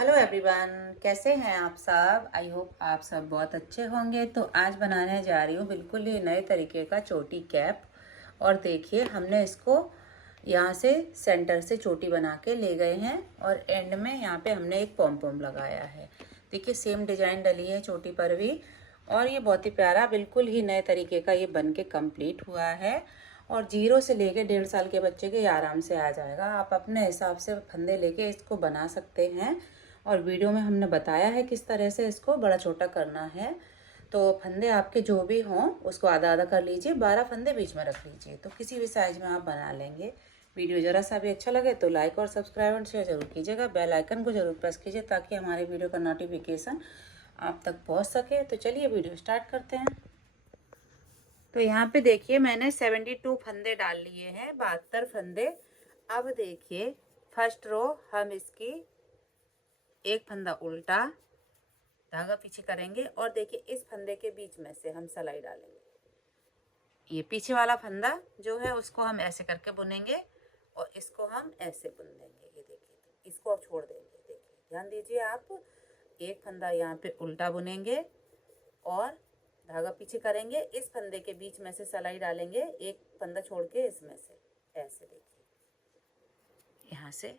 Hello everyone, कैसे हैं आप सब। आई होप आप सब बहुत अच्छे होंगे। तो आज बनाने जा रही हूँ बिल्कुल ही नए तरीके का चोटी कैप। और देखिए, हमने इसको यहाँ से सेंटर से चोटी बना के ले गए हैं और एंड में यहाँ पे हमने एक पॉम पॉम लगाया है। देखिए, सेम डिजाइन डली है चोटी पर भी। और ये बहुत ही प्यारा, बिल्कुल ही नए तरीके का ये बन के कंप्लीट हुआ है। और 0 से लेके 1.5 साल के बच्चे के आराम से आ जाएगा। आप अपने हिसाब से फंदे लेके इसको बना सकते हैं। और वीडियो में हमने बताया है किस तरह से इसको बड़ा छोटा करना है। तो फंदे आपके जो भी हों उसको आधा आधा कर लीजिए, 12 फंदे बीच में रख लीजिए, तो किसी भी साइज में आप बना लेंगे। वीडियो ज़रा सा भी अच्छा लगे तो लाइक और सब्सक्राइब और शेयर जरूर कीजिएगा। बेल आइकन को जरूर प्रेस कीजिए ताकि हमारे वीडियो का नोटिफिकेशन आप तक पहुंच सके। तो चलिए वीडियो स्टार्ट करते हैं। तो यहाँ पे देखिए, मैंने 72 फंदे डाल लिए हैं, 72 फंदे। अब देखिए, फर्स्ट रो हम इसकी एक फंदा उल्टा, धागा पीछे करेंगे और देखिए इस फंदे के बीच में से हम सिलाई डालेंगे। ये पीछे वाला फंदा जो है उसको हम ऐसे करके बुनेंगे और इसको हम ऐसे बुन देंगे। ये देखिए, इसको अब छोड़ देंगे। देखिए, ध्यान दीजिए आप, एक फंदा यहाँ पे उल्टा बुनेंगे और धागा पीछे करेंगे, इस फंदे के बीच में से सिलाई डालेंगे, एक फंदा छोड़ के इसमें से ऐसे। देखिए, यहाँ से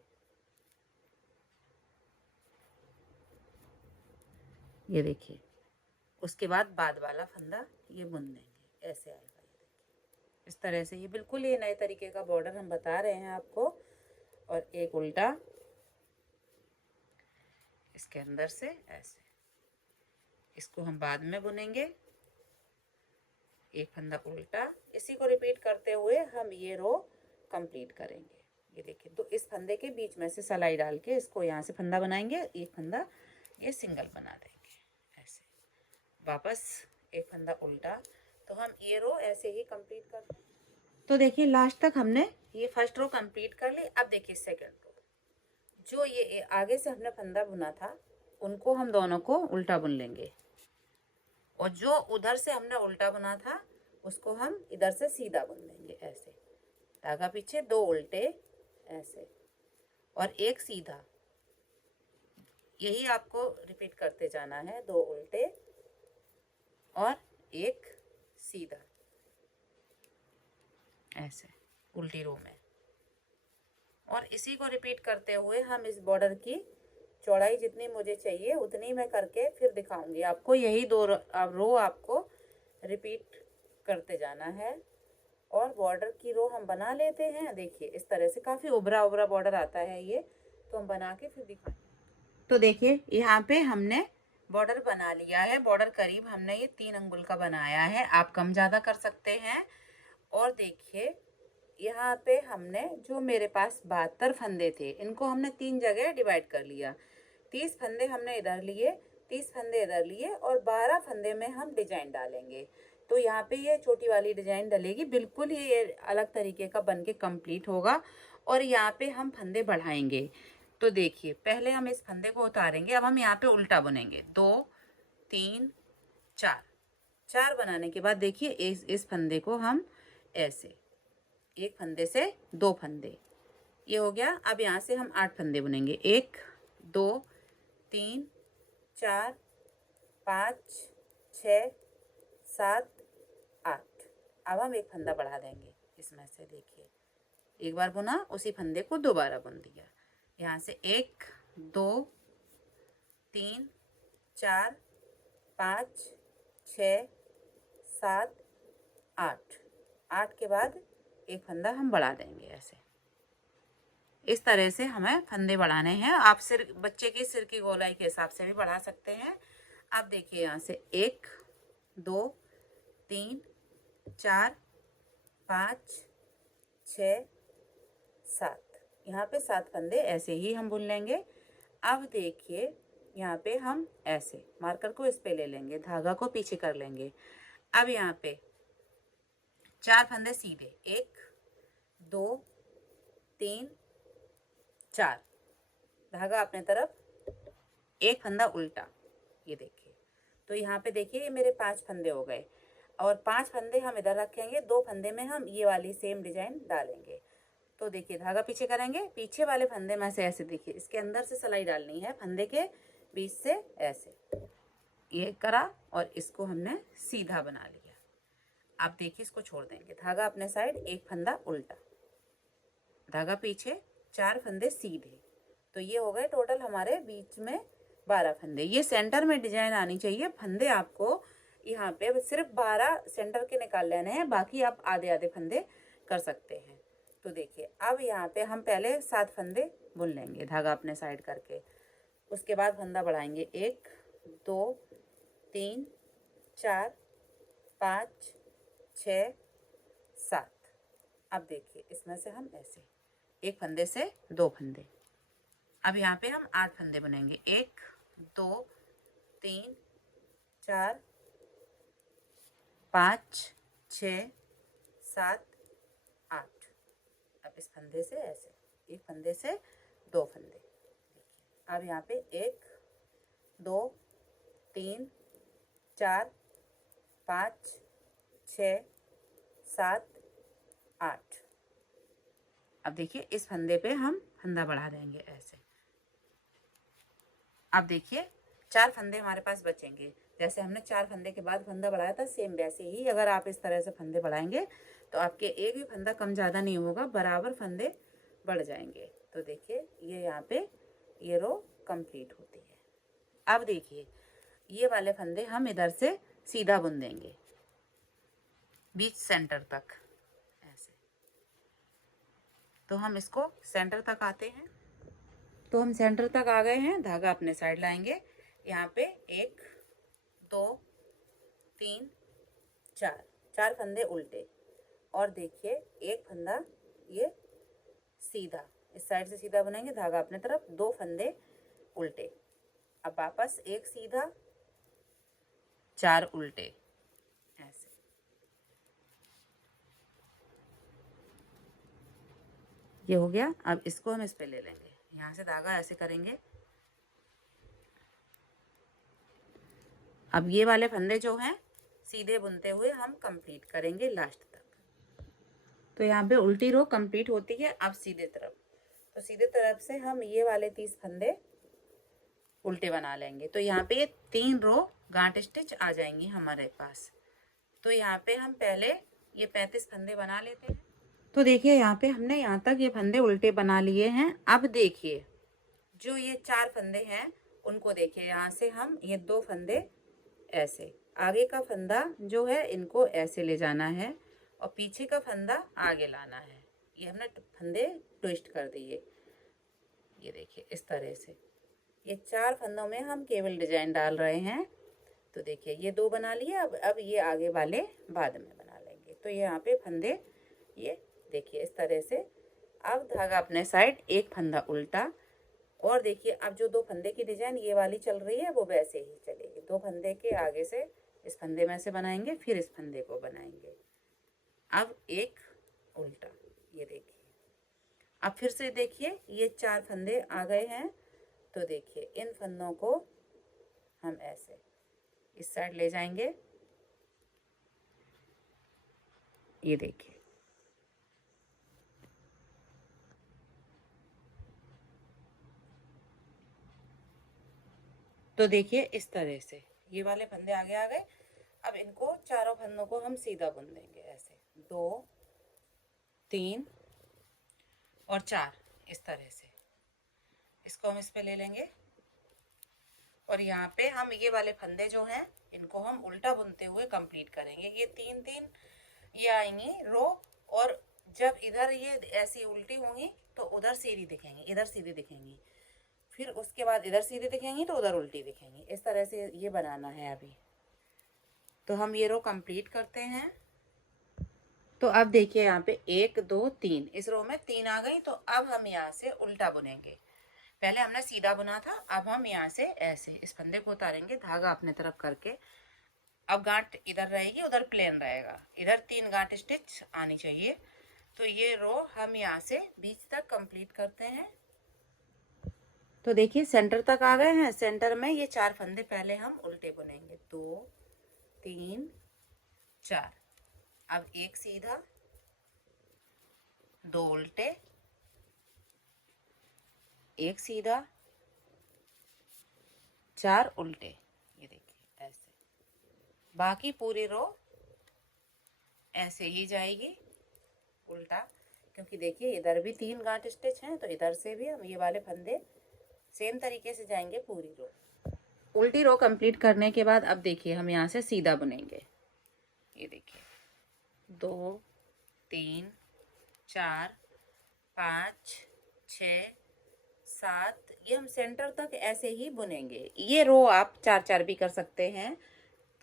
ये देखिए, उसके बाद वाला फंदा ये बुन देंगे, ऐसे आएगा। ये देखिए, इस तरह से। ये बिल्कुल ये नए तरीके का बॉर्डर हम बता रहे हैं आपको। और एक उल्टा इसके अंदर से ऐसे, इसको हम बाद में बुनेंगे। एक फंदा उल्टा, इसी को रिपीट करते हुए हम ये रो कंप्लीट करेंगे। ये देखिए, तो इस फंदे के बीच में से सिलाई डाल के इसको यहाँ से फंदा बनाएंगे, एक फंदा ये सिंगल बना देंगे ऐसे। वापस एक फंदा उल्टा, तो हम ये रो ऐसे ही कंप्लीट कर दें। तो देखिए, लास्ट तक हमने ये फर्स्ट रो कंप्लीट कर ली। अब देखिए सेकंड रो, जो ये आगे से हमने फंदा बुना था उनको हम दोनों को उल्टा बुन लेंगे और जो उधर से हमने उल्टा बुना था उसको हम इधर से सीधा बुन देंगे ऐसे। धागा पीछे, दो उल्टे ऐसे और एक सीधा। यही आपको रिपीट करते जाना है, दो उल्टे और एक सीधा ऐसे उल्टी रो में। और इसी को रिपीट करते हुए हम इस बॉर्डर की चौड़ाई जितनी मुझे चाहिए उतनी मैं करके फिर दिखाऊंगी आपको। यही दो रो आपको रिपीट करते जाना है। और बॉर्डर की रो हम बना लेते हैं। देखिए, इस तरह से काफ़ी उभरा उभरा बॉर्डर आता है ये, तो हम बना के फिर दिखाएंगे। तो देखिए, यहाँ पे हमने बॉर्डर बना लिया है। बॉर्डर करीब हमने ये 3 अंगुल का बनाया है, आप कम ज़्यादा कर सकते हैं। और देखिए, यहाँ पे हमने जो मेरे पास 72 फंदे थे इनको हमने 3 जगह डिवाइड कर लिया। 30 फंदे हमने इधर लिए, 30 फंदे इधर लिए और 12 फंदे में हम डिजाइन डालेंगे। तो यहाँ पे ये छोटी वाली डिजाइन डलेगी, बिल्कुल ये अलग तरीके का बन के कंप्लीट होगा। और यहाँ पे हम फंदे बढ़ाएंगे। तो देखिए, पहले हम इस फंदे को उतारेंगे। अब हम यहाँ पे उल्टा बुनेंगे, 2 3 4। 4 बनाने के बाद देखिए, इस फंदे को हम ऐसे, एक फंदे से 2 फंदे, ये हो गया। अब यहाँ से हम 8 फंदे बुनेंगे, 1 2 3 4 5 6 7 8। अब हम एक फंदा बढ़ा देंगे इसमें से। देखिए, एक बार बुना, उसी फंदे को दोबारा बुन दिया। यहाँ से 1 2 3 4 5 6 7 8। 8 के बाद एक फंदा हम बढ़ा देंगे ऐसे। इस तरह से हमें फंदे बढ़ाने हैं। आप सिर, बच्चे की सिर की गोलाई के हिसाब से भी बढ़ा सकते हैं। अब देखिए, यहाँ से 1 2 3 4 5 6 7, यहाँ पे 7 फंदे ऐसे ही हम बुन लेंगे। अब देखिए, यहाँ पे हम ऐसे मार्कर को इस पे ले लेंगे, धागा को पीछे कर लेंगे। अब यहाँ पे 4 फंदे सीधे, 1 2 3 4, धागा अपने तरफ, एक फंदा उल्टा। ये देखिए, तो यहाँ पे देखिए ये मेरे 5 फंदे हो गए और 5 फंदे हम इधर रखेंगे, 2 फंदे में हम ये वाली सेम डिजाइन डालेंगे। तो देखिए धागा पीछे करेंगे, पीछे वाले फंदे में से ऐसे देखिए इसके अंदर से सिलाई डालनी है, फंदे के बीच से ऐसे ये करा और इसको हमने सीधा बना लिया। आप देखिए इसको छोड़ देंगे, धागा अपने साइड, एक फंदा उल्टा, धागा पीछे, 4 फंदे सीधे। तो ये हो गए टोटल हमारे बीच में 12 फंदे। ये सेंटर में डिजाइन आनी चाहिए। फंदे आपको यहाँ पे सिर्फ 12 सेंटर के निकाल लेने हैं, बाकी आप आधे आधे फंदे कर सकते हैं। तो देखिए अब यहाँ पे हम पहले 7 फंदे बुन लेंगे धागा अपने साइड करके, उसके बाद फंदा बढ़ाएंगे 1 2 3 4 5 6 7। अब देखिए इसमें से हम ऐसे एक फंदे से 2 फंदे, अब यहाँ पे हम 8 फंदे बुनेंगे, 1 2 3 4 5 6 7 8। अब इस फंदे से ऐसे एक फंदे से 2 फंदे, देखिए अब यहाँ पे 1 2 3 4 5 6 7 8। अब देखिए इस फंदे पे हम फंदा बढ़ा देंगे ऐसे। अब देखिए 4 फंदे हमारे पास बचेंगे, जैसे हमने 4 फंदे के बाद फंदा बढ़ाया था सेम वैसे ही अगर आप इस तरह से फंदे बढ़ाएंगे तो आपके एक भी फंदा कम ज़्यादा नहीं होगा, बराबर फंदे बढ़ जाएंगे। तो देखिए ये यहाँ पे ये रो कंप्लीट होती है। अब देखिए ये वाले फंदे हम इधर से सीधा बुन देंगे बीच सेंटर तक ऐसे। तो हम इसको सेंटर तक आते हैं, तो हम सेंटर तक आ गए हैं, धागा अपने साइड लाएंगे, यहाँ पे 1 2 3 4 4 फंदे उल्टे, और देखिए एक फंदा ये सीधा, इस साइड से सीधा बनाएंगे, धागा अपने तरफ, 2 फंदे उल्टे, अब वापस एक सीधा 4 उल्टे ऐसे। ये हो गया। अब इसको हम इस पे ले लेंगे, यहाँ से धागा ऐसे करेंगे। अब ये वाले फंदे जो हैं सीधे बुनते हुए हम कंप्लीट करेंगे लास्ट तक। तो यहाँ पे उल्टी रो कंप्लीट होती है। अब सीधे तरफ, तो सीधे तरफ से हम ये वाले 30 फंदे उल्टे बना लेंगे। तो यहाँ पे ये 3 रो गांठ स्टिच आ जाएंगी हमारे पास। तो यहाँ पे हम पहले ये 35 फंदे बना लेते हैं। तो देखिए यहाँ पे हमने यहाँ तक ये फंदे उल्टे बना लिए हैं। अब देखिए जो ये 4 फंदे हैं उनको देखिए, यहाँ से हम ये 2 फंदे ऐसे, आगे का फंदा जो है इनको ऐसे ले जाना है और पीछे का फंदा आगे लाना है। ये हमने फंदे ट्विस्ट कर दिए, ये देखिए इस तरह से। ये 4 फंदों में हम केवल डिजाइन डाल रहे हैं। तो देखिए ये 2 बना लिए, अब ये आगे वाले बाद में बना लेंगे। तो यहाँ पे फंदे ये देखिए इस तरह से। अब धागा अपने साइड, एक फंदा उल्टा, और देखिए अब जो 2 फंदे की डिजाइन ये वाली चल रही है वो वैसे ही चलेगी। 2 फंदे के आगे से इस फंदे में से बनाएंगे, फिर इस फंदे को बनाएंगे। अब एक उल्टा, ये देखिए। अब फिर से देखिए ये 4 फंदे आ गए हैं। तो देखिए इन फंदों को हम ऐसे इस साइड ले जाएंगे, ये देखिए। तो देखिए इस तरह से ये वाले फंदे आगे आ गए। अब इनको चारों फंदों को हम सीधा बुन देंगे ऐसे, 2 3 और 4 इस तरह से। इसको हम इस पे ले लेंगे और यहाँ पे हम ये वाले फंदे जो हैं इनको हम उल्टा बुनते हुए कंप्लीट करेंगे। ये 3 ये आएंगी रो, और जब इधर ये ऐसी उल्टी होंगी तो उधर सीधी दिखेंगी, इधर सीधी दिखेंगी, फिर उसके बाद इधर सीधी दिखेंगी तो उधर उल्टी दिखेंगी। इस तरह से ये बनाना है अभी। तो हम ये रो कंप्लीट करते हैं। तो अब देखिए यहाँ पे 1 2 3, इस रो में 3 आ गई। तो अब हम यहाँ से उल्टा बुनेंगे। पहले हमने सीधा बुना था, अब हम यहाँ से ऐसे इस फंदे को उतारेंगे, धागा अपने तरफ करके। अब गांठ इधर रहेगी, उधर प्लेन रहेगा, इधर 3 गांठ स्टिच आनी चाहिए। तो ये रो हम यहाँ से बीच तक कंप्लीट करते हैं। तो देखिए सेंटर तक आ गए हैं। सेंटर में ये 4 फंदे पहले हम उल्टे बुनेंगे, 2 3 4। अब एक सीधा, 2 उल्टे एक सीधा, 4 उल्टे, ये देखिए ऐसे। बाकी पूरी रो ऐसे ही जाएगी उल्टा, क्योंकि देखिए इधर भी 3 गांठ स्टिच हैं, तो इधर से भी हम ये वाले फंदे सेम तरीके से जाएंगे पूरी रो। उल्टी रो कंप्लीट करने के बाद अब देखिए हम यहाँ से सीधा बुनेंगे। ये देखिए 2 3 4 5 6 7, ये हम सेंटर तक ऐसे ही बुनेंगे। ये रो आप 4-4 भी कर सकते हैं,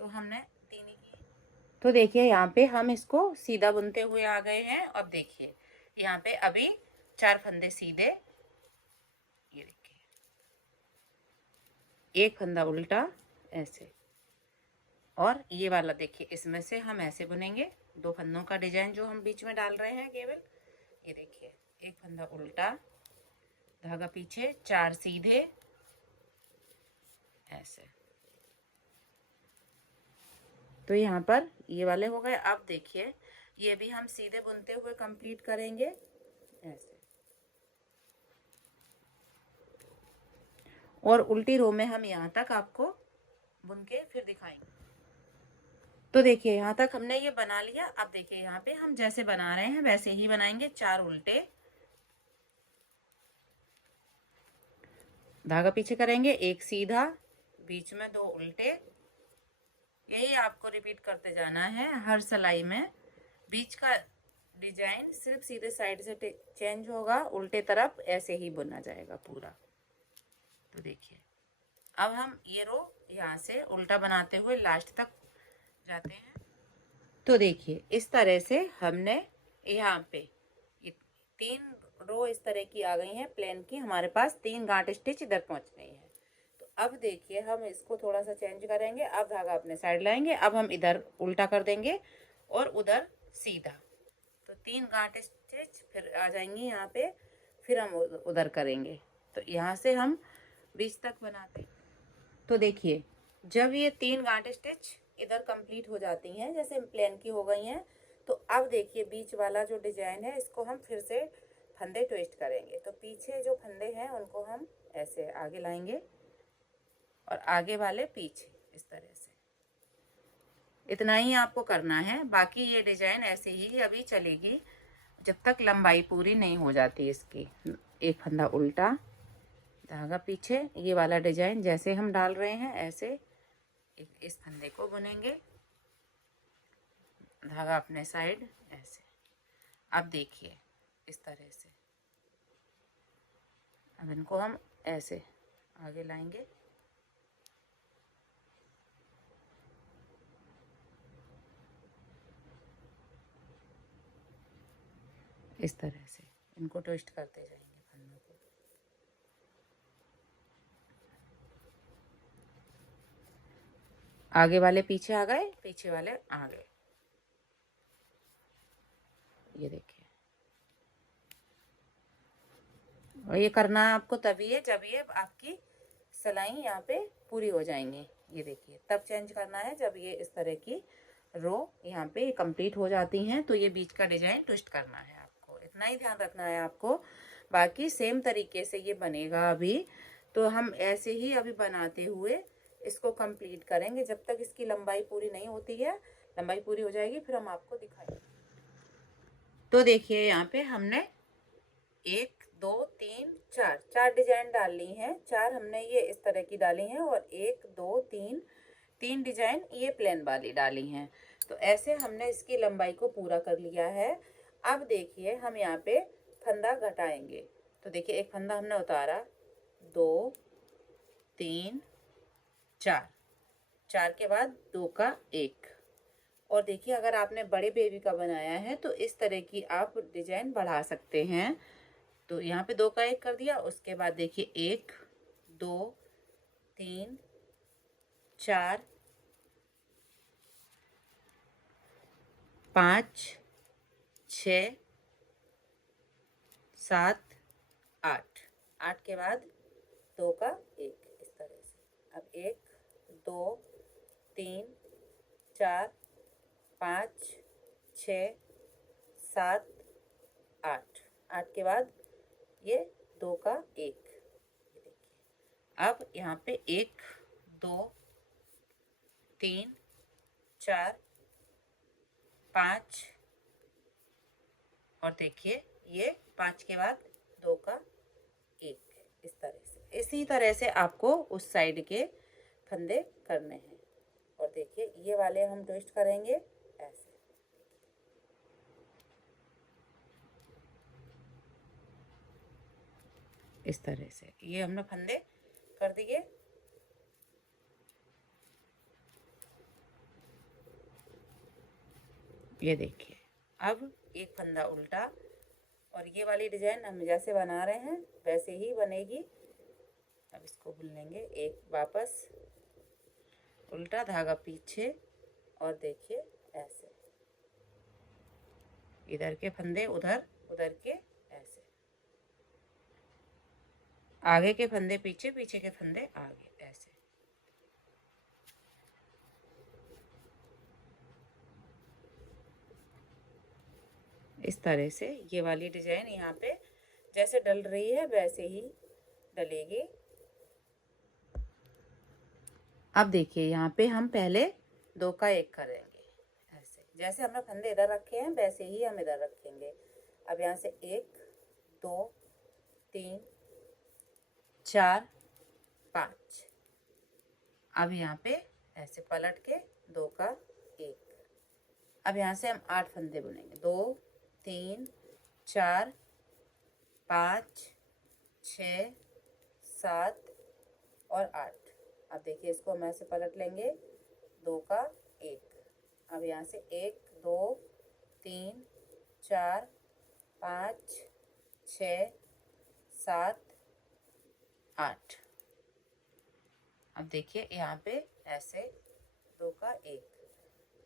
तो हमने 3 ही की। तो देखिए यहाँ पे हम इसको सीधा बुनते हुए आ गए हैं। अब देखिए यहाँ पे अभी 4 फंदे सीधे, ये देखिए एक फंदा उल्टा ऐसे, और ये वाला देखिए इसमें से हम ऐसे बुनेंगे। 2 फंदों का डिजाइन जो हम बीच में डाल रहे हैं केवल, ये देखिए एक फंदा उल्टा, धागा पीछे, 4 सीधे ऐसे। तो यहाँ पर ये वाले हो गए। अब देखिए ये भी हम सीधे बुनते हुए कंप्लीट करेंगे ऐसे, और उल्टी रो में हम यहाँ तक आपको बुन के फिर दिखाएंगे। तो देखिए यहाँ तक हमने ये बना लिया। अब देखिए यहाँ पे हम जैसे बना रहे हैं वैसे ही बनाएंगे। 4 उल्टे, धागा पीछे करेंगे, एक सीधा, बीच में 2 उल्टे। यही आपको रिपीट करते जाना है हर सिलाई में। बीच का डिजाइन सिर्फ सीधे साइड से चेंज होगा, उल्टे तरफ ऐसे ही बुना जाएगा पूरा। तो देखिए अब हम ये रो यहाँ से उल्टा बनाते हुए लास्ट तक जाते हैं। तो देखिए इस तरह से हमने यहाँ पे ये 3 रो इस तरह की आ गई हैं प्लेन की। हमारे पास 3 गांठ स्टिच इधर पहुँच गई हैं। तो अब देखिए हम इसको थोड़ा सा चेंज करेंगे। अब धागा अपने साइड लाएंगे, अब हम इधर उल्टा कर देंगे और उधर सीधा। तो 3 गांठ स्टिच फिर आ जाएंगी यहाँ पे, फिर हम उधर करेंगे। तो यहाँ से हम बीच तक बनाते हैं। तो देखिए जब ये 3 गांठ स्टिच इधर कंप्लीट हो जाती हैं, जैसे प्लेन की हो गई हैं, तो अब देखिए बीच वाला जो डिजाइन है इसको हम फिर से फंदे ट्विस्ट करेंगे। तो पीछे जो फंदे हैं उनको हम ऐसे आगे लाएंगे और आगे वाले पीछे, इस तरह से। इतना ही आपको करना है। बाकी ये डिजाइन ऐसे ही अभी चलेगी जब तक लंबाई पूरी नहीं हो जाती इसकी। एक फंदा उल्टा, धागा पीछे, ये वाला डिजाइन जैसे हम डाल रहे हैं ऐसे इस फंदे को बुनेंगे, धागा अपने साइड ऐसे। अब देखिए इस तरह से, अब इनको हम ऐसे आगे लाएंगे, इस तरह से इनको ट्विस्ट करते जाएंगे फंदों को। आगे वाले पीछे आ गए, पीछे वाले आ गए, ये देखिए। और ये करना है आपको तभी है जब ये आपकी सिलाई यहाँ पे पूरी हो जाएंगी। ये देखिए तब चेंज करना है जब ये इस तरह की रो यहाँ पे कंप्लीट हो जाती हैं, तो ये बीच का डिजाइन ट्विस्ट करना है आपको। इतना ही ध्यान रखना है आपको। बाकी सेम तरीके से ये बनेगा अभी। तो हम ऐसे ही अभी बनाते हुए इसको कंप्लीट करेंगे जब तक इसकी लंबाई पूरी नहीं होती है। लंबाई पूरी हो जाएगी फिर हम आपको दिखाएंगे। तो देखिए यहाँ पे हमने 1 2 3 4 डिजाइन डाल ली हैं। 4 हमने ये इस तरह की डाली हैं और 1 2 3 डिजाइन ये प्लेन वाली डाली हैं। तो ऐसे हमने इसकी लंबाई को पूरा कर लिया है। अब देखिए हम यहाँ पे फंदा घटाएंगे। तो देखिए एक फंदा हमने उतारा, 2 3 4 के बाद 2 का 1। और देखिए अगर आपने बड़े बेबी का बनाया है तो इस तरह की आप डिजाइन बढ़ा सकते हैं। तो यहाँ पे 2 का 1 कर दिया। उसके बाद देखिए 1 2 3 4 5 6 7 8 के बाद 2 का 1, इस तरह से। अब 1 2 3 4 5 6 7 8 के बाद ये 2 का 1, अब यहाँ पे 1 2 3 4 5 और देखिए ये 5 के बाद 2 का 1, इस तरह से। इसी तरह से आपको उस साइड के फंदे करने हैं। और देखिए ये वाले हम ट्विस्ट करेंगे ऐसे, इस तरह से। ये हमने फंदे कर दिए। ये देखिए अब एक फंदा उल्टा, और ये वाली डिजाइन हम जैसे बना रहे हैं वैसे ही बनेगी। अब इसको बुन लेंगे, एक वापस उल्टा धागा पीछे, और देखिए ऐसे, इधर के फंदे उधर, उधर के ऐसे, आगे के फंदे पीछे, पीछे के फंदे आगे, ऐसे। इस तरह से ये वाली डिजाइन यहाँ पे जैसे डल रही है वैसे ही डलेगी। अब देखिए यहाँ पे हम पहले 2 का 1 करेंगे ऐसे, जैसे हमने फंदे इधर रखे हैं वैसे ही हम इधर रखेंगे। अब यहाँ से 1 2 3 4 5, अब यहाँ पे ऐसे पलट के 2 का 1। अब यहाँ से हम 8 फंदे बुनेंगे, 2 3 4 5 6 7 और 8। अब देखिए इसको हम ऐसे पलट लेंगे, 2 का 1। अब यहाँ से 1 2 3 4 5 6 7 8। अब देखिए यहाँ पे ऐसे 2 का 1।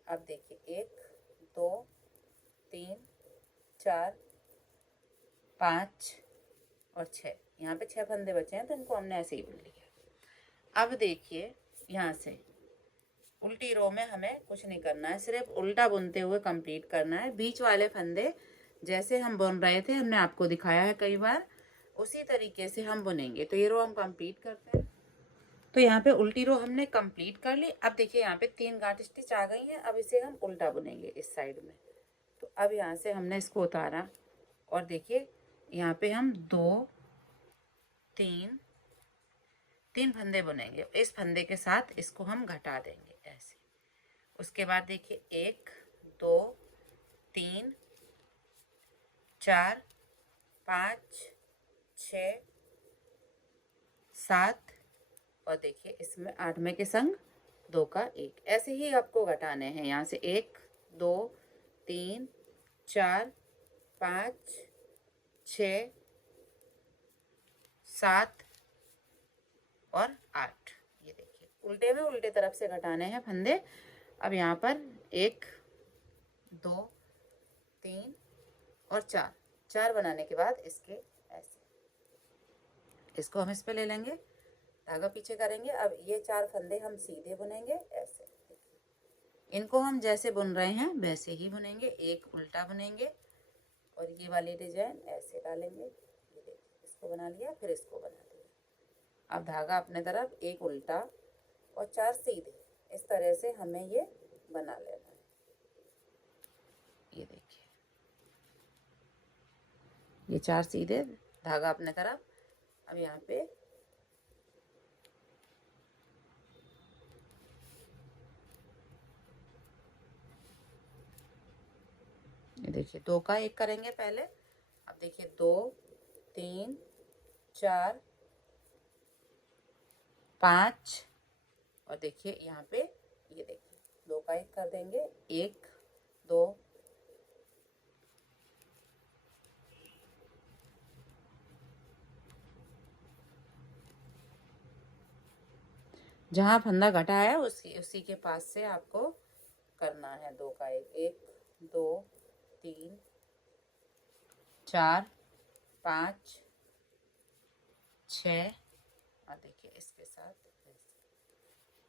अब देखिए 1 2 3 4 5 और 6, यहाँ पे 6 फंदे बचे हैं तो इनको हमने ऐसे ही बुन लिया। अब देखिए यहाँ से उल्टी रो में हमें कुछ नहीं करना है, सिर्फ उल्टा बुनते हुए कंप्लीट करना है। बीच वाले फंदे जैसे हम बुन रहे थे, हमने आपको दिखाया है कई बार, उसी तरीके से हम बुनेंगे। तो ये रो हम कंप्लीट करते हैं। तो यहाँ पे उल्टी रो हमने कंप्लीट कर ली। अब देखिए यहाँ पे 3 गांठ स्टिच आ गई हैं। अब इसे हम उल्टा बुनेंगे इस साइड में। तो अब यहाँ से हमने इसको उतारा, और देखिए यहाँ पे हम 2 3 फंदे बुनेंगे। इस फंदे के साथ इसको हम घटा देंगे ऐसे। उसके बाद देखिए 1 2 3 4 5 6 7 और देखिए इसमें 8वें के संग 2 का 1। ऐसे ही आपको घटाने हैं। यहाँ से 1 2 3 4 5 6 7 और 8। ये देखिए उल्टे में उल्टे तरफ से घटाने हैं फंदे। अब यहाँ पर 1 2 3 और 4 बनाने के बाद इसके ऐसे, इसको हम इस पे ले लेंगे, धागा पीछे करेंगे। अब ये 4 फंदे हम सीधे बुनेंगे ऐसे। इनको हम जैसे बुन रहे हैं वैसे ही बुनेंगे, एक उल्टा बुनेंगे और ये वाली डिजाइन ऐसे डालेंगे। ये देखिए इसको बना लिया, फिर इसको बना लिया। अब धागा अपने तरफ, एक उल्टा और 4 सीधे, इस तरह से हमें ये बना लेना है। ये देखिए ये 4 सीधे, धागा अपने तरफ। अब यहाँ पे ये देखिए 2 का 1 करेंगे पहले। अब देखिए 2 3 4 5 और देखिए यहाँ पे ये देखिए 2 का 1 कर देंगे, 1 2 जहाँ फंदा घटा है उसी के पास से आपको करना है 2 का 1। 1 2 3 4 5 6 और देखिए इसके साथ ऐसे।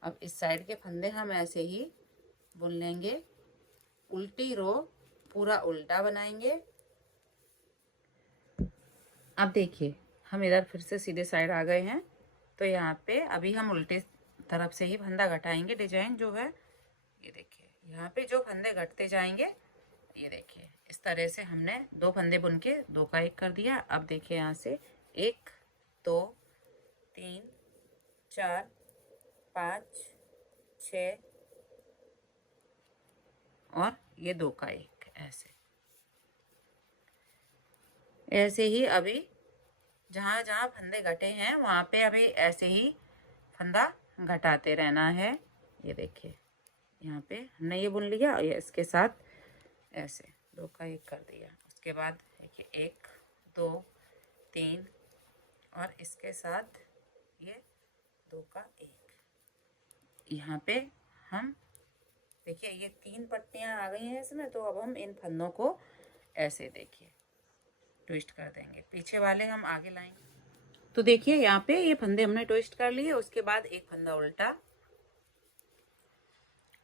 अब इस साइड के फंदे हम ऐसे ही बुन लेंगे। उल्टी रो पूरा उल्टा बनाएंगे। अब देखिए हम इधर फिर से सीधे साइड आ गए हैं। तो यहाँ पे अभी हम उल्टे तरफ से ही फंदा घटाएंगे। डिजाइन जो है ये देखिए, यहाँ पे जो फंदे घटते जाएंगे, ये देखिए इस तरह से हमने 2 फंदे बुन के 2 का 1 कर दिया। अब देखिए यहाँ से 1 2 3 4 5 6 और ये 2 का 1, ऐसे ही अभी जहाँ जहाँ फंदे घटे हैं वहाँ पे अभी ऐसे ही फंदा घटाते रहना है। ये देखिए यहाँ पे हमने ये बुन लिया और ये इसके साथ ऐसे 2 का 1 कर दिया। उसके बाद देखिए 1 2 3 और इसके साथ ये 2 का 1। यहाँ पे हम देखिए ये 3 पट्टियाँ आ गई हैं इसमें, तो अब हम इन फंदों को ऐसे देखिए ट्विस्ट कर देंगे। पीछे वाले हम आगे लाएंगे। तो देखिए यहाँ पे ये फंदे हमने ट्विस्ट कर लिए। उसके बाद एक फंदा उल्टा,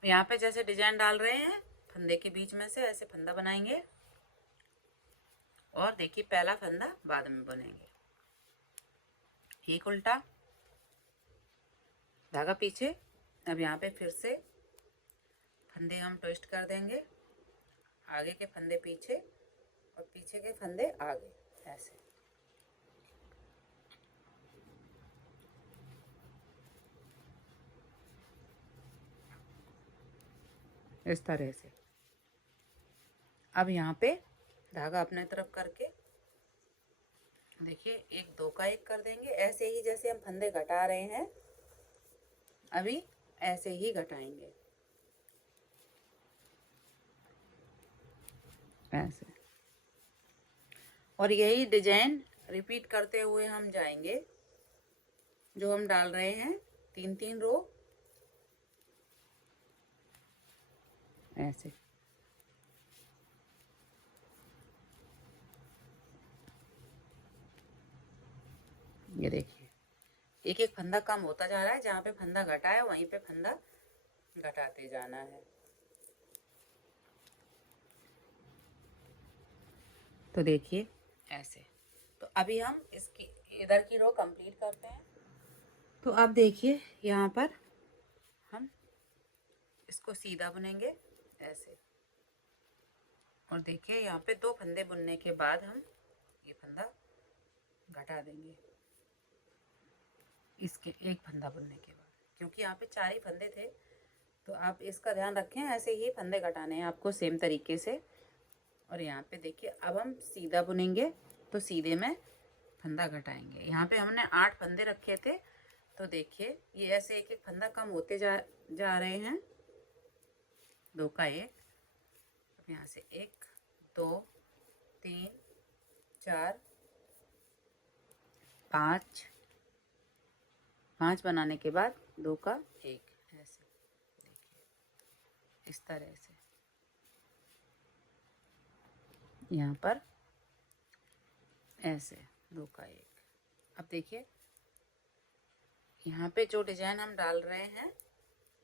यहाँ पे जैसे डिजाइन डाल रहे हैं फंदे के बीच में से ऐसे फंदा बनाएंगे और देखिए पहला फंदा बाद में बुनेंगे। एक उल्टा, धागा पीछे। अब यहाँ पे फिर से फंदे हम ट्विस्ट कर देंगे, आगे के फंदे पीछे और पीछे के फंदे आगे, ऐसे। इस तरह से। अब यहाँ पे धागा अपने तरफ करके देखिए 1 2 का 1 कर देंगे। ऐसे ही जैसे हम फंदे घटा रहे हैं अभी ऐसे ही घटाएंगे, ऐसे। और यही डिजाइन रिपीट करते हुए हम जाएंगे। जो हम डाल रहे हैं 3-3 रो, ऐसे। ये देखिए एक एक फंदा कम होता जा रहा है, जहाँ पे फंदा घटा है वहीं पे फंदा घटाते जाना है। तो देखिए ऐसे। तो अभी हम इसकी इधर की रो कंप्लीट करते हैं। तो अब देखिए यहाँ पर हम इसको सीधा बुनेंगे ऐसे। और देखिए यहाँ पे 2 फंदे बुनने के बाद हम ये फंदा घटा देंगे, इसके एक फंदा बुनने के बाद, क्योंकि यहाँ पे 4 ही फंदे थे। तो आप इसका ध्यान रखें, ऐसे ही फंदे घटाने हैं आपको सेम तरीके से। और यहाँ पे देखिए अब हम सीधा बुनेंगे तो सीधे में फंदा घटाएंगे। यहाँ पे हमने 8 फंदे रखे थे, तो देखिए ये ऐसे एक एक फंदा कम होते जा रहे हैं। 2 का 1। अब यहाँ से 1 2 3 4 5 बनाने के बाद 2 का 1, ऐसे। देखिए इस तरह से यहाँ पर ऐसे 2 का 1। अब देखिए यहाँ पे जो डिजाइन हम डाल रहे हैं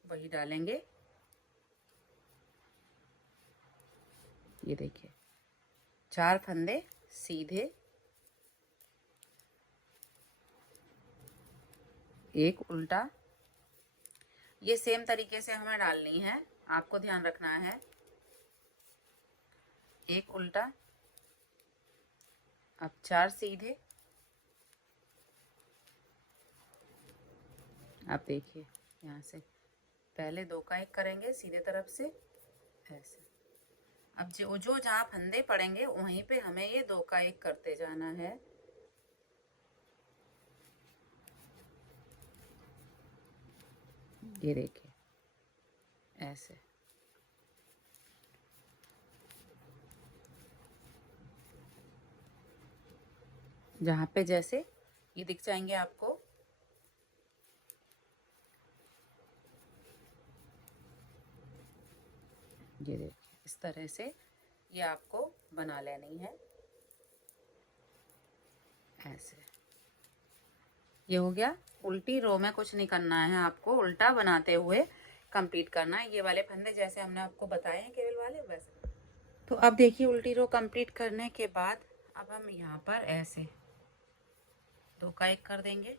वही डालेंगे। ये देखिए 4 फंदे सीधे, 1 उल्टा। ये सेम तरीके से हमें डालनी है, आपको ध्यान रखना है। 1 उल्टा, अब 4 सीधे। अब देखिए यहाँ से पहले 2 का 1 करेंगे सीधे तरफ से, ऐसे। अब जो जहाँ फंदे पड़ेंगे वहीं पे हमें ये 2 का 1 करते जाना है। ये देखिए ऐसे। जहाँ पे जैसे ये दिख जाएंगे आपको, ये देखिए इस तरह से ये आपको बना लेनी है, ऐसे। ये हो गया। उल्टी रो में कुछ नहीं करना है, आपको उल्टा बनाते हुए कंप्लीट करना है। ये वाले फंदे जैसे हमने आपको बताए हैं केवल वाले, वैसे। तो अब देखिए उल्टी रो कंप्लीट करने के बाद अब हम यहाँ पर ऐसे 2 का 1 कर देंगे,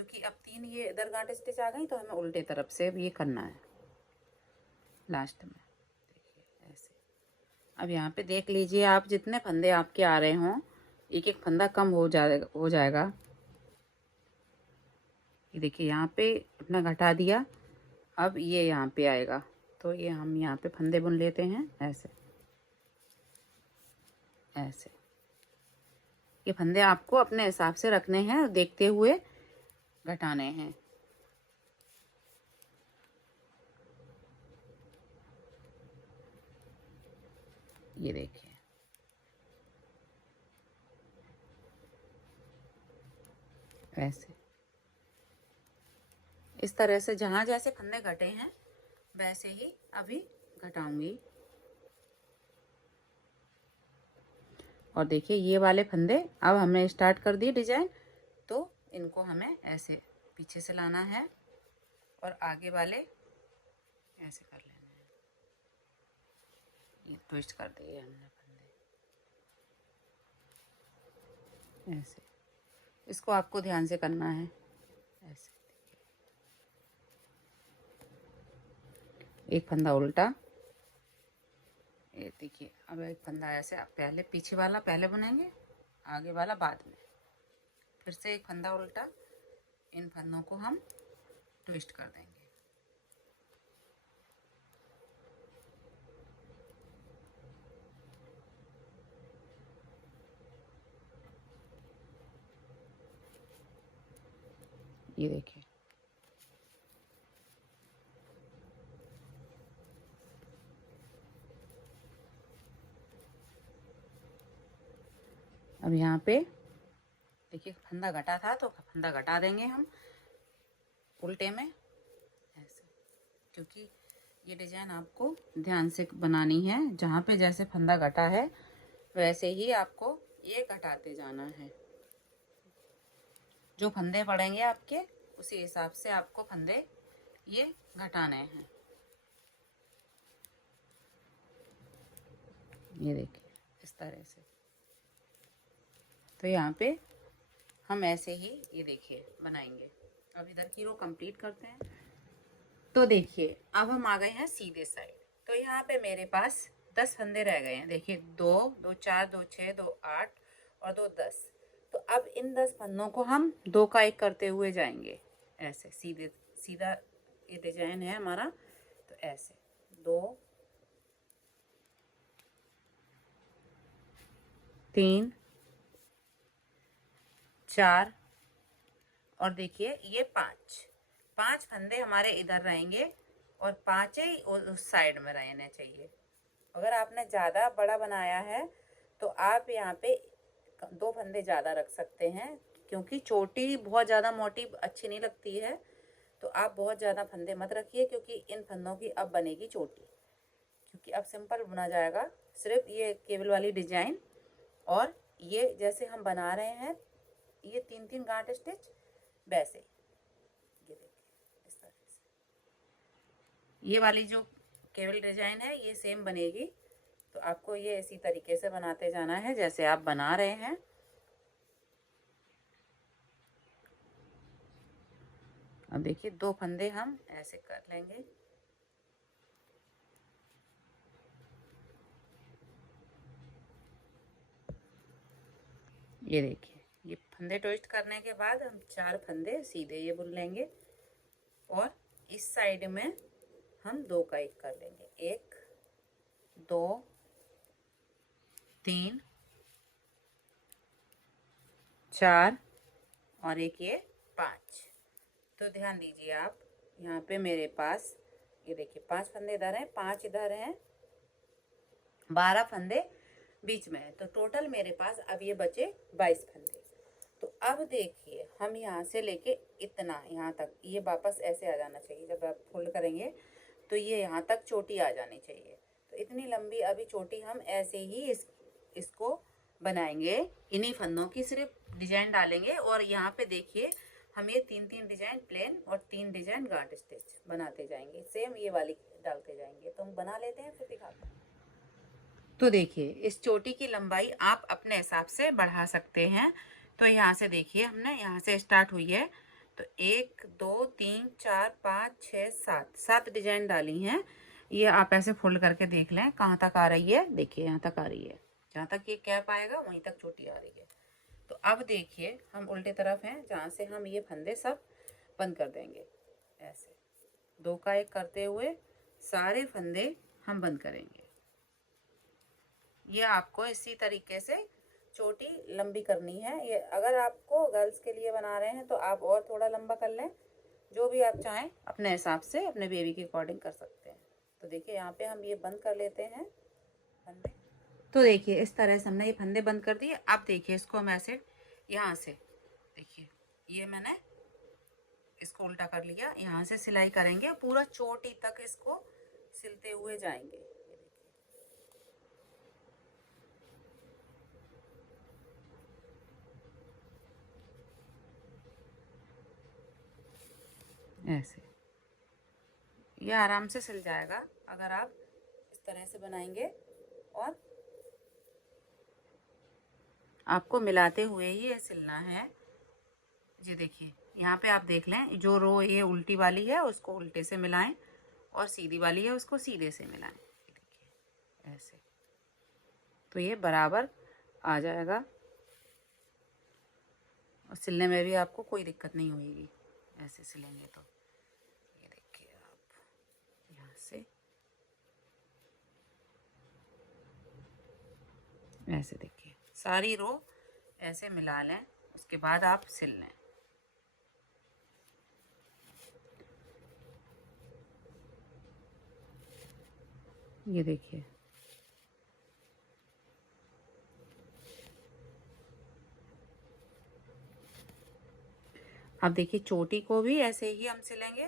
क्योंकि अब 3 ये इधर गांठ स्टिच आ गई तो हमें उल्टे तरफ से अब ये करना है लास्ट में। देखिए ऐसे। अब यहाँ पे देख लीजिए आप, जितने फंदे आपके आ रहे हों एक एक फंदा कम हो जाएगा। ये देखिए यहाँ पे अपना घटा दिया, अब ये यहाँ पे आएगा तो ये हम यहाँ पे फंदे बुन लेते हैं ऐसे ऐसे। ये फंदे आपको अपने हिसाब से रखने हैं और देखते हुए घटाने हैं। ये देखिए ऐसे। इस तरह से जहाँ जैसे फंदे घटे हैं वैसे ही अभी घटाऊंगी। और देखिए ये वाले फंदे अब हमने स्टार्ट कर दिए डिजाइन, तो इनको हमें ऐसे पीछे से लाना है और आगे वाले ऐसे कर लेना है। ये ट्विस्ट कर दिए हमने फंदे ऐसे। इसको आपको ध्यान से करना है ऐसे। एक फंदा उल्टा, ये देखिए। अब एक फंदा ऐसे, पहले पीछे वाला पहले बुनेंगे, आगे वाला बाद में। फिर से एक फंदा उल्टा, इन फंदों को हम ट्विस्ट कर देंगे। ये देखिए अब यहाँ पे देखिए फंदा घटा था तो फंदा घटा देंगे हम उल्टे में ऐसे, क्योंकि ये डिजाइन आपको ध्यान से बनानी है। जहाँ पे जैसे फंदा घटा है वैसे ही आपको ये घटाते जाना है। जो फंदे पड़ेंगे आपके उसी हिसाब से आपको फंदे ये घटाने हैं। ये देखिए इस तरह से। तो यहाँ पे हम ऐसे ही ये देखिए बनाएंगे। अब इधर की रो कंप्लीट करते हैं। तो देखिए अब हम आ गए हैं सीधे साइड। तो यहाँ पे मेरे पास 10 फंदे रह गए हैं। देखिए 2 2 4 2 6 2 8 और 2 10। तो अब इन 10 फंदों को हम 2 का 1 करते हुए जाएंगे ऐसे। सीधे सीधा ये डिजाइन है हमारा। तो ऐसे 2 3 4 और देखिए ये 5 फंदे हमारे इधर रहेंगे और 5 ही उस साइड में रहने चाहिए। अगर आपने ज़्यादा बड़ा बनाया है तो आप यहाँ पे 2 फंदे ज़्यादा रख सकते हैं, क्योंकि चोटी बहुत ज़्यादा मोटी अच्छी नहीं लगती है। तो आप बहुत ज़्यादा फंदे मत रखिए, क्योंकि इन फंदों की अब बनेगी चोटी। क्योंकि अब सिंपल बुना जाएगा सिर्फ ये केबल वाली डिजाइन। और ये जैसे हम बना रहे हैं ये 3-3 गांठ स्टिच वैसे। ये देखिए इस तरह से ये वाली जो केबल डिजाइन है ये सेम बनेगी। तो आपको ये इसी तरीके से बनाते जाना है जैसे आप बना रहे हैं। अब देखिए 2 फंदे हम ऐसे कर लेंगे। ये देखिए ये फंदे ट्विस्ट करने के बाद हम 4 फंदे सीधे ये बुन लेंगे और इस साइड में हम 2 का 1 कर लेंगे। 1 2 3 4 और एक ये 5। तो ध्यान दीजिए आप, यहाँ पे मेरे पास ये देखिए 5 फंदे इधर हैं, 5 इधर हैं, 12 फंदे बीच में है। तो टोटल मेरे पास अब ये बचे 22 फंदे। तो अब देखिए हम यहाँ से लेके इतना यहाँ तक ये वापस ऐसे आ जाना चाहिए। जब आप फोल्ड करेंगे तो ये यहाँ तक चोटी आ जानी चाहिए। तो इतनी लंबी अभी चोटी हम ऐसे ही इसको बनाएंगे। इन्हीं फंदों की सिर्फ डिजाइन डालेंगे और यहाँ पे देखिए हम ये 3-3 डिजाइन प्लेन और 3 डिजाइन गांठ स्टिच बनाते जाएंगे। सेम ये वाली डालते जाएंगे। तो हम बना लेते हैं फिर दिखाते हैं। तो देखिए इस चोटी की लंबाई आप अपने हिसाब से बढ़ा सकते हैं। तो यहाँ से देखिए हमने यहाँ से स्टार्ट हुई है तो 1 2 3 4 5 6 7 7 डिजाइन डाली हैं। ये आप ऐसे फोल्ड करके देख लें कहाँ तक आ रही है। देखिए यहाँ तक आ रही है, जहाँ तक ये कैप आएगा वहीं तक चोटी आ रही है। तो अब देखिए हम उल्टे तरफ हैं, जहाँ से हम ये फंदे सब बंद कर देंगे। ऐसे 2 का 1 करते हुए सारे फंदे हम बंद करेंगे। ये आपको इसी तरीके से चोटी लंबी करनी है। ये अगर आपको गर्ल्स के लिए बना रहे हैं तो आप और थोड़ा लंबा कर लें, जो भी आप चाहें अपने हिसाब से अपने बेबी के अकॉर्डिंग कर सकते हैं। तो देखिए यहाँ पे हम ये बंद कर लेते हैं फंदे। तो देखिए इस तरह से हमने ये फंदे बंद कर दिए। अब देखिए इसको हम ऐसे यहाँ से, देखिए ये मैंने इसको उल्टा कर लिया, यहाँ से सिलाई करेंगे पूरा चोटी तक इसको सिलते हुए जाएंगे। ऐसे ये आराम से सिल जाएगा अगर आप इस तरह से बनाएंगे। और आपको मिलाते हुए ही ये सिलना है। जी देखिए यहाँ पे आप देख लें, जो रो ये उल्टी वाली है उसको उल्टे से मिलाएं और सीधी वाली है उसको सीधे से मिलाएं। देखिए ऐसे, तो ये बराबर आ जाएगा और सिलने में भी आपको कोई दिक्कत नहीं होगी ऐसे सिलेंगे तो। ये देखिए आप यहाँ से ऐसे, देखिए सारी रो ऐसे मिला लें, उसके बाद आप सिल लें। ये देखिए अब देखिए चोटी को भी ऐसे ही हम सिलेंगे।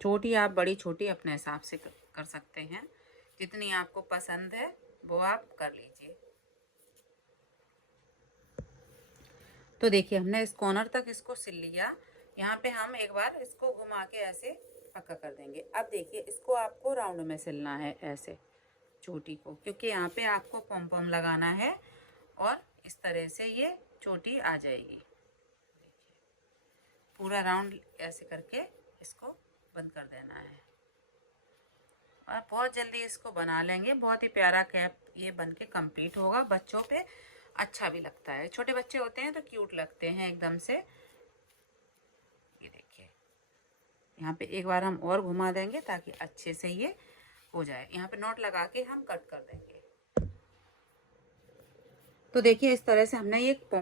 चोटी आप बड़ी छोटी अपने हिसाब से कर सकते हैं, जितनी आपको पसंद है वो आप कर लीजिए। तो देखिए हमने इस कॉर्नर तक इसको सिल लिया। यहाँ पे हम एक बार इसको घुमा के ऐसे पक्का कर देंगे। अब देखिए इसको आपको राउंड में सिलना है ऐसे चोटी को, क्योंकि यहाँ पे आपको पॉम पॉम लगाना है और इस तरह से ये चोटी आ जाएगी। पूरा राउंड ऐसे करके इसको बंद कर देना है और बहुत जल्दी इसको बना लेंगे। बहुत ही प्यारा कैप ये बन के कंप्लीट होगा। बच्चों पे अच्छा भी लगता है, छोटे बच्चे होते हैं तो क्यूट लगते हैं एकदम से। ये देखिए यहाँ पे एक बार हम और घुमा देंगे ताकि अच्छे से ये हो जाए। यहाँ पे नॉट लगा के हम कट कर देंगे। तो देखिए इस तरह से हमने ये